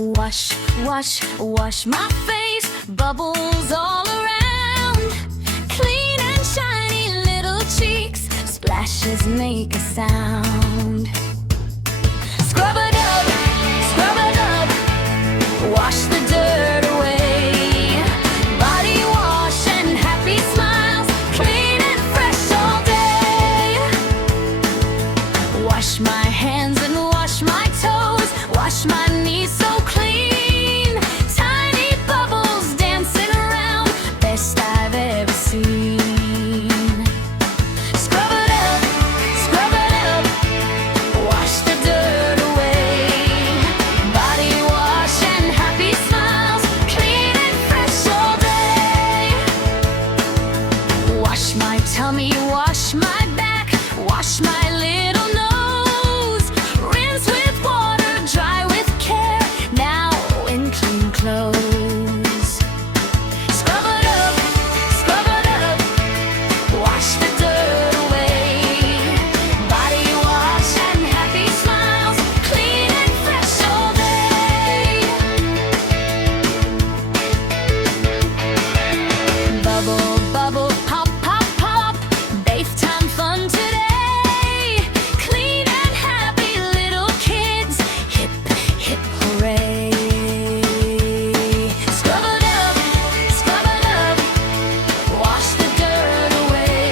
Wash, wash, wash my face, bubbles all around. Clean and shiny little cheeks, splashes make a sound. Scrub it up, wash the dirt away. Body wash and happy smiles, clean and fresh all day. Wash my hands and wash my toes, wash my knees so clean. Tiny bubbles dancing around, best I've ever seen. Scrub it up, wash the dirt away. Body wash and happy smiles, clean and fresh all day. Wash my tummy, wash my back, wash my little nose. Rinse with water, dry with care, now in clean clothes. Scrub it up, wash the dirt away. Body wash and happy smiles, clean and fresh all day. Bubble, bubble, pop, pop, pop, bath time fun today. Clean and happy little kids, hip, hip, hooray. Scrub it up, wash the dirt away.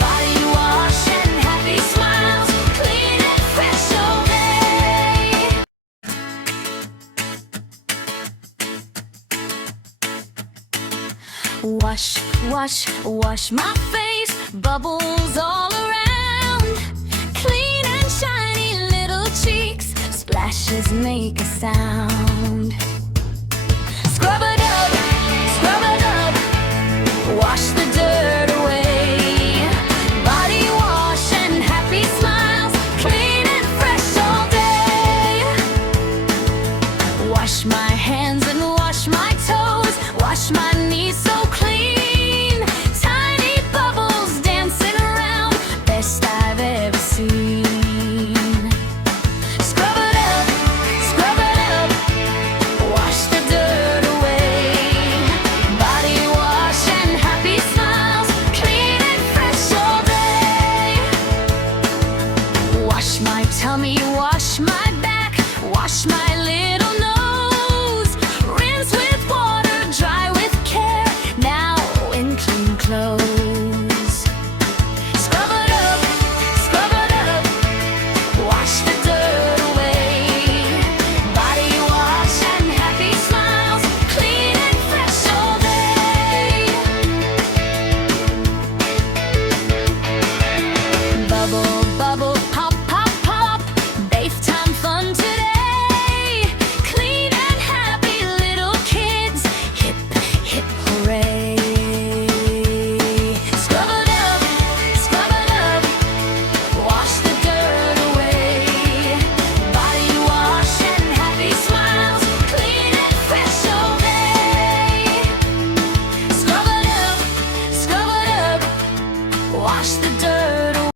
Body wash and happy smiles, clean and fresh all day. Wash, wash, wash my face, bubbles all